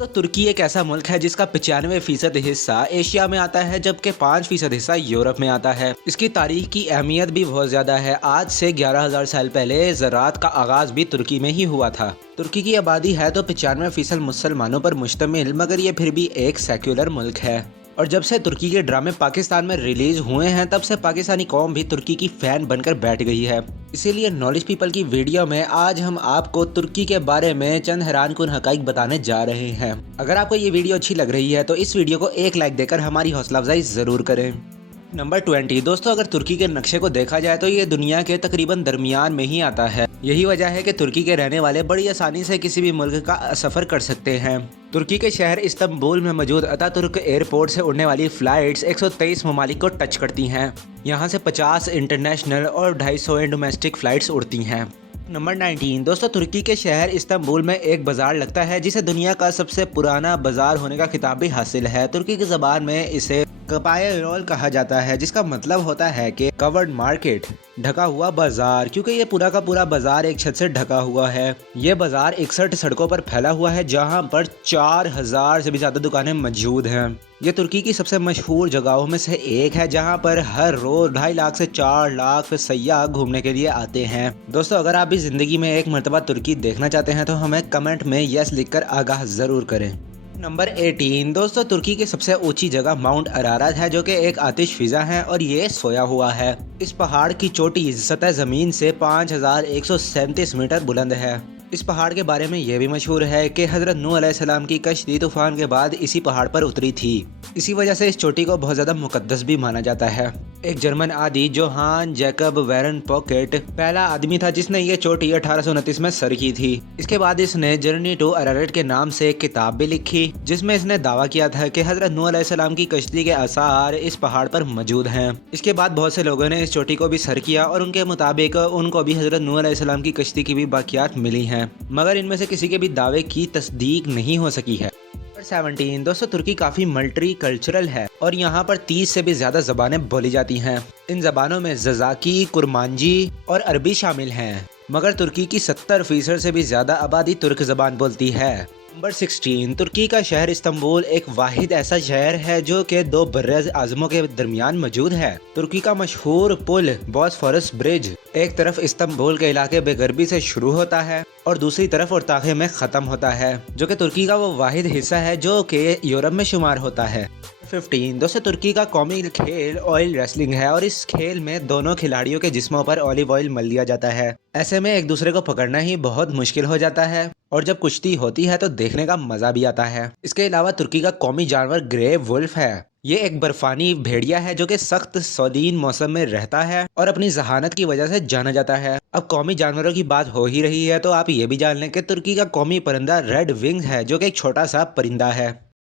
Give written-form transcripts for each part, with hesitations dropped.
दोस्तों तुर्की एक ऐसा मुल्क है जिसका 95% हिस्सा एशिया में आता है, जबकि 5% हिस्सा यूरोप में आता है। इसकी तारीख की अहमियत भी बहुत ज्यादा है। आज से 11,000 साल पहले ज़राअत का आगाज भी तुर्की में ही हुआ था। तुर्की की आबादी है तो 95% मुसलमानों पर मुश्तमिल, मगर ये फिर भी एक सेक्युलर मुल्क है। और जब से तुर्की के ड्रामे पाकिस्तान में रिलीज हुए हैं, तब से पाकिस्तानी कौम भी तुर्की की फैन बनकर बैठ गई है। इसीलिए नॉलेज पीपल की वीडियो में आज हम आपको तुर्की के बारे में चंद हैरानकुन हकाइक बताने जा रहे हैं। अगर आपको ये वीडियो अच्छी लग रही है तो इस वीडियो को एक लाइक देकर हमारी हौसला अफजाई जरूर करें। नंबर 20। दोस्तों अगर तुर्की के नक्शे को देखा जाए तो ये दुनिया के तकरीबन दरमियान में ही आता है। यही वजह है कि तुर्की के रहने वाले बड़ी आसानी से किसी भी मुल्क का सफर कर सकते हैं। तुर्की के शहर इस्तांबुल में मौजूद अतातुर्क एयरपोर्ट से उड़ने वाली फ्लाइट्स 123 ममालिक को टच करती हैं। यहाँ से 50 इंटरनेशनल और 250 डोमेस्टिक फ्लाइट्स उड़ती हैं। नंबर 19। दोस्तों तुर्की के शहर इस्तांबुल में एक बाजार लगता है जिसे दुनिया का सबसे पुराना बाजार होने का खिताब भी हासिल है। तुर्की की ज़बान में इसे कपायरोल कहा जाता है, जिसका मतलब होता है कि कवर्ड मार्केट, ढका हुआ बाजार, क्योंकि ये पूरा का पूरा बाजार एक छत से ढका हुआ है। ये बाजार 61 सड़कों पर फैला हुआ है, जहाँ पर 4000 से भी ज्यादा दुकानें मौजूद हैं। ये तुर्की की सबसे मशहूर जगहों में से एक है, जहाँ पर हर रोज 2.5 लाख से 4 लाख सयाह घूमने के लिए आते हैं। दोस्तों अगर आप भी जिंदगी में एक मरतबा तुर्की देखना चाहते हैं तो हमें कमेंट में यस लिखकर आगाह जरूर करें। नंबर 18। दोस्तों तुर्की की सबसे ऊंची जगह माउंट अरारात है, जो कि एक आतिश फिजा है और ये सोया हुआ है। इस पहाड़ की चोटी सतह जमीन से 5137 मीटर बुलंद है। इस पहाड़ के बारे में यह भी मशहूर है कि हजरत नूह अलैहिस्सलाम की कश्ती तूफान के बाद इसी पहाड़ पर उतरी थी। इसी वजह से इस चोटी को बहुत ज्यादा मुकद्दस भी माना जाता है। एक जर्मन आदि जोहान जैकब वेरन पॉकेट पहला आदमी था जिसने ये चोटी 1829 में सर की थी। इसके बाद इसने जर्नी टू अरारत के नाम से एक किताब भी लिखी, जिसमें इसने दावा किया था कि हजरत नूह अलैहिस्सलाम की कश्ती के आसार इस पहाड़ पर मौजूद हैं। इसके बाद बहुत से लोगों ने इस चोटी को भी सर किया और उनके मुताबिक उनको भी हजरत नूह अलैहिस्सलाम की कश्ती की भी बाकियात मिली हैं, मगर इनमें से किसी के भी दावे की तस्दीक नहीं हो सकी है। 17। दोस्तों तुर्की काफी मल्टी कल्चरल है और यहाँ पर 30 से भी ज्यादा जबानें बोली जाती हैं। इन जबानों में ज़ाकी, कुरमांजी और अरबी शामिल हैं, मगर तुर्की की 70% से भी ज्यादा आबादी तुर्क जबान बोलती है। नंबर 16। तुर्की का शहर इस्तांबुल एक वाहिद ऐसा शहर है जो कि दो बर्रे आज़मों के दरमियान मौजूद है। तुर्की का मशहूर पुल बॉस्फोरस ब्रिज एक तरफ इस्तांबुल के इलाके बेगरबी से शुरू होता है और दूसरी तरफ ओर्ताखे में ख़त्म होता है, जो कि तुर्की का वो वाहिद हिस्सा है जो कि यूरोप में शुमार होता है। 15। दोस्तों तुर्की का कौमी खेल ऑयल रेसलिंग है और इस खेल में दोनों खिलाड़ियों के जिस्मों पर ऑलिव ऑयल मल दिया जाता है। ऐसे में एक दूसरे को पकड़ना ही बहुत मुश्किल हो जाता है और जब कुश्ती होती है तो देखने का मजा भी आता है। इसके अलावा तुर्की का कौमी जानवर ग्रे वुल्फ है। ये एक बर्फानी भेड़िया है जो कि सख्त सौदीन मौसम में रहता है और अपनी जहानत की वजह से जाना जाता है। अब कौमी जानवरों की बात हो ही रही है तो आप ये भी जान लें कि तुर्की का कौमी परिंदा रेड विंग है, जो कि एक छोटा सा परिंदा है।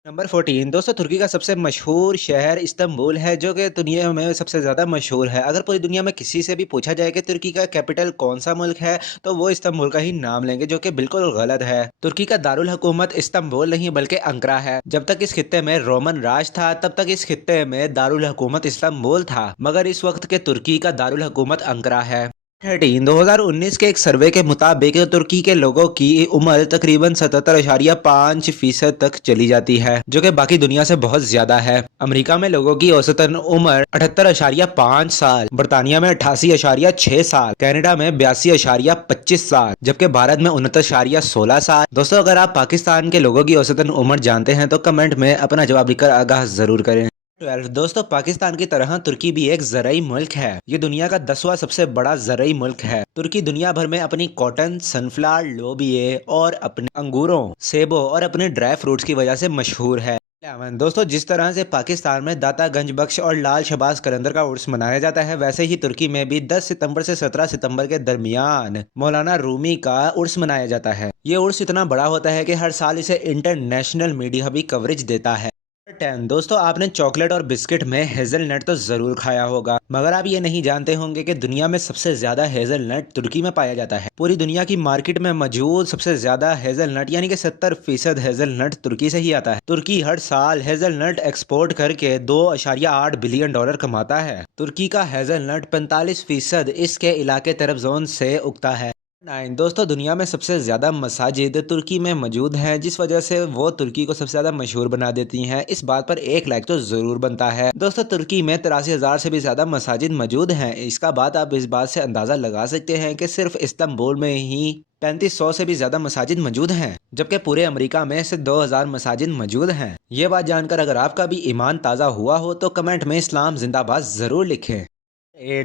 नंबर 14। दोस्तों तुर्की का सबसे मशहूर शहर इस्तांबुल है, जो कि दुनिया में सबसे ज़्यादा मशहूर है। अगर पूरी दुनिया में किसी से भी पूछा जाए कि तुर्की का कैपिटल कौन सा मुल्क है तो वो इस्तांबुल का ही नाम लेंगे, जो कि बिल्कुल गलत है। तुर्की का दारुल हुकूमत इस्तांबुल नहीं बल्कि अंकारा है। जब तक इस खित्ते में रोमन राज था तब तक इस खित्ते में दारुल हुकूमत इस्तांबुल था, मगर इस वक्त के तुर्की का दारुल हुकूमत अंकारा है। 2019 के एक सर्वे के मुताबिक तुर्की के लोगों की उम्र तकरीबन 77.5% तक चली जाती है, जो कि बाकी दुनिया से बहुत ज्यादा है। अमेरिका में लोगों की औसतन उम्र 78.5 साल, बर्तानिया में 88.6 साल, कनाडा में 82.25 साल, जबकि भारत में 69.16 साल। दोस्तों अगर आप पाकिस्तान के लोगों की औसतन उम्र जानते हैं तो कमेंट में अपना जवाब लिखकर आगाह जरूर करें। 12। दोस्तों पाकिस्तान की तरह तुर्की भी एक ज़रई मुल्क है। ये दुनिया का 10वां सबसे बड़ा ज़रई मुल्क है। तुर्की दुनिया भर में अपनी कॉटन, सनफ्लावर, लोबिये और अपने अंगूरों, सेबों और अपने ड्राई फ्रूट्स की वजह से मशहूर है। 11। दोस्तों जिस तरह से पाकिस्तान में दाता गंज बख्श और लाल शहबाज कलंदर का उर्स मनाया जाता है, वैसे ही तुर्की में भी 10 सितंबर से 17 सितंबर के दरमियान मौलाना रूमी का उर्स मनाया जाता है। ये उर्स इतना बड़ा होता है कि हर साल इसे इंटरनेशनल मीडिया भी कवरेज देता है। 10। दोस्तों आपने चॉकलेट और बिस्किट में हेजलनट तो जरूर खाया होगा, मगर आप ये नहीं जानते होंगे कि दुनिया में सबसे ज्यादा हेजलनट तुर्की में पाया जाता है। पूरी दुनिया की मार्केट में मौजूद सबसे ज्यादा हेजलनट यानी कि 70% हेजलनट तुर्की से ही आता है। तुर्की हर साल हेजलनट एक्सपोर्ट करके $2.8 बिलियन कमाता है। तुर्की का हेजलनट 45% इसके इलाके तरफ जोन से उगता है। दोस्तों, दुनिया में सबसे ज़्यादा मसाजिद तुर्की में मौजूद हैं, जिस वजह से वो तुर्की को सबसे ज़्यादा मशहूर बना देती हैं। इस बात पर एक लाइक तो ज़रूर बनता है। दोस्तों, तुर्की में 83,000 से भी ज़्यादा मसाजिद मौजूद हैं। इसका बात आप इस बात से अंदाज़ा लगा सकते हैं कि सिर्फ इस्तांबुल में ही 3500 से भी ज़्यादा मसाजिद मौजूद हैं, जबकि पूरे अमेरिका में से 2000 मसाजिद मौजूद हैं। ये बात जानकर अगर आपका भी ईमान ताज़ा हुआ हो तो कमेंट में इस्लाम जिंदाबाद ज़रूर लिखें।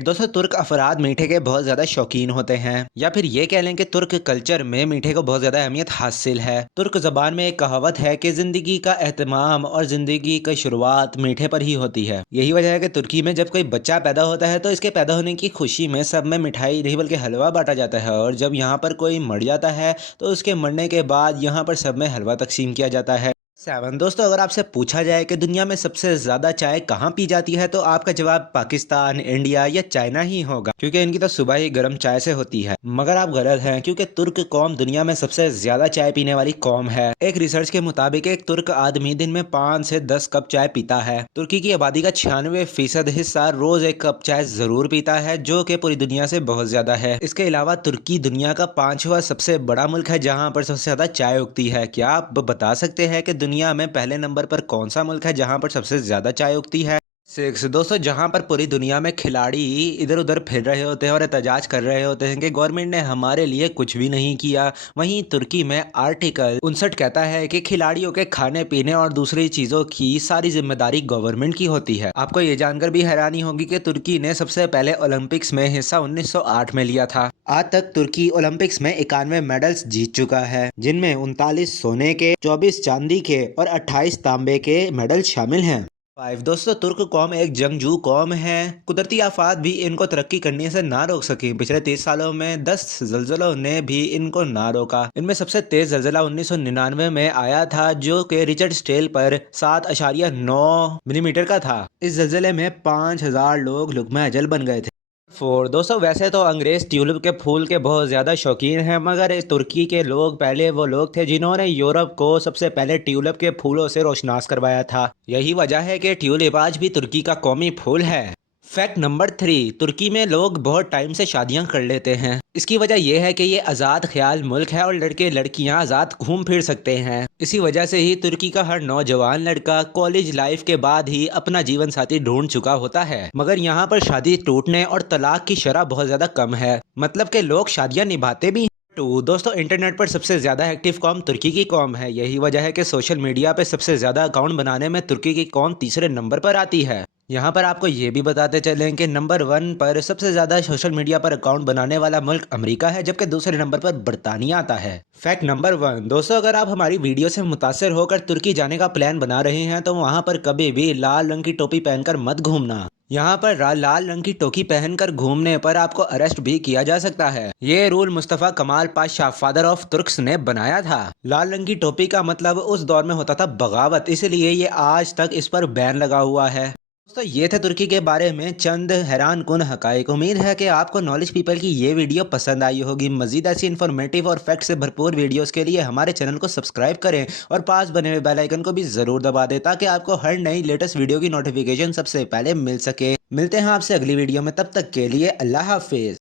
दोस्तों, तुर्क अफराद मीठे के बहुत ज़्यादा शौकीन होते हैं, या फिर ये कह लें कि तुर्क कल्चर में मीठे को बहुत ज़्यादा अहमियत हासिल है। तुर्क ज़बान में एक कहावत है कि ज़िंदगी का एहतमाम और ज़िंदगी की शुरुआत मीठे पर ही होती है। यही वजह है कि तुर्की में जब कोई बच्चा पैदा होता है तो इसके पैदा होने की खुशी में सब में मिठाई नहीं बल्कि हलवा बांटा जाता है, और जब यहाँ पर कोई मर जाता है तो उसके मरने के बाद यहाँ पर सब में हलवा तकसीम किया जाता है। 7 दोस्तों, अगर आपसे पूछा जाए कि दुनिया में सबसे ज़्यादा चाय कहाँ पी जाती है तो आपका जवाब पाकिस्तान, इंडिया या चाइना ही होगा, क्योंकि इनकी तो सुबह ही गर्म चाय से होती है। मगर आप गलत हैं, क्योंकि तुर्क कौम दुनिया में सबसे ज़्यादा चाय पीने वाली कौम है। एक रिसर्च के मुताबिक एक तुर्क आदमी दिन में 5 से 10 कप चाय पीता है। तुर्की की आबादी का 96% हिस्सा रोज 1 कप चाय जरूर पीता है, जो कि पूरी दुनिया से बहुत ज़्यादा है। इसके अलावा तुर्की दुनिया का 5वां सबसे बड़ा मुल्क है जहाँ पर सबसे ज़्यादा चाय उगती है। क्या आप बता सकते हैं कि दुनिया में पहले नंबर पर कौन सा मुल्क है जहां पर सबसे ज्यादा चाय उगती है? 6 दोस्तों, जहां पर पूरी दुनिया में खिलाड़ी इधर उधर फिर रहे होते हैं और एहतजाज कर रहे होते हैं कि गवर्नमेंट ने हमारे लिए कुछ भी नहीं किया, वहीं तुर्की में आर्टिकल 59 कहता है कि खिलाड़ियों के खाने पीने और दूसरी चीजों की सारी जिम्मेदारी गवर्नमेंट की होती है। आपको ये जानकर भी हैरानी होगी कि तुर्की ने सबसे पहले ओलंपिक्स में हिस्सा 1908 में लिया था। आज तक तुर्की ओलंपिक्स में 91 मेडल्स जीत चुका है, जिनमें 39 सोने के, 24 चांदी के और 28 तांबे के मेडल शामिल हैं। 5 दोस्तों, तुर्क कौम एक जंगजू कौम है। कुदरती आफात भी इनको तरक्की करने से ना रोक सकी। पिछले 30 सालों में 10 जल्जलों ने भी इनको ना रोका। इनमें सबसे तेज जल्जला 1999 में आया था, जो कि रिचर्ड स्टेल पर 7.9 मिलीमीटर का था। इस जल्जले में 5000 लोग लुकमा अजल बन गए थे। 4 दोस्तों, वैसे तो अंग्रेज ट्यूलिप के फूल के बहुत ज़्यादा शौकीन हैं, मगर तुर्की के लोग पहले वो लोग थे जिन्होंने यूरोप को सबसे पहले ट्यूलिप के फूलों से रोशनास करवाया था। यही वजह है कि ट्यूलिप आज भी तुर्की का कौमी फूल है। फैक्ट नंबर 3, तुर्की में लोग बहुत टाइम से शादियां कर लेते हैं। इसकी वजह यह है कि ये आज़ाद ख्याल मुल्क है और लड़के लड़कियां आज़ाद घूम फिर सकते हैं। इसी वजह से ही तुर्की का हर नौजवान लड़का कॉलेज लाइफ के बाद ही अपना जीवन साथी ढूंढ चुका होता है। मगर यहाँ पर शादी टूटने और तलाक की शरह बहुत ज़्यादा कम है, मतलब कि लोग शादियाँ निभाते भी। 2 दोस्तों, इंटरनेट पर सबसे ज़्यादा एक्टिव कौम तुर्की की कौम है। यही वजह है कि सोशल मीडिया पे सबसे ज़्यादा अकाउंट बनाने में तुर्की की कौम तीसरे नंबर पर आती है। यहाँ पर आपको ये भी बताते चलें कि नंबर 1 पर सबसे ज़्यादा सोशल मीडिया पर अकाउंट बनाने वाला मुल्क अमेरिका है, जबकि दूसरे नंबर पर बरतानिया आता है। फैक्ट नंबर 1 दोस्तों, अगर आप हमारी वीडियो से मुतासर होकर तुर्की जाने का प्लान बना रहे हैं तो वहाँ पर कभी भी लाल रंग की टोपी पहनकर मत घूमना। यहाँ पर लाल रंग की टोपी पहनकर घूमने पर आपको अरेस्ट भी किया जा सकता है। ये रूल मुस्तफा कमाल पाशा, फादर ऑफ तुर्क्स, ने बनाया था। लाल रंग की टोपी का मतलब उस दौर में होता था बगावत, इसलिए ये आज तक इस पर बैन लगा हुआ है। दोस्तों, ये थे तुर्की के बारे में चंद हैरान कुन हकाइक। उम्मीद है कि आपको नॉलेज पीपल की ये वीडियो पसंद आई होगी। मजीद ऐसी इन्फॉर्मेटिव और फैक्ट से भरपूर वीडियोस के लिए हमारे चैनल को सब्सक्राइब करें और पास बने हुए बेल आइकन को भी जरूर दबा दें, ताकि आपको हर नई लेटेस्ट वीडियो की नोटिफिकेशन सबसे पहले मिल सके। मिलते हैं आपसे अगली वीडियो में, तब तक के लिए अल्लाह हाफिज।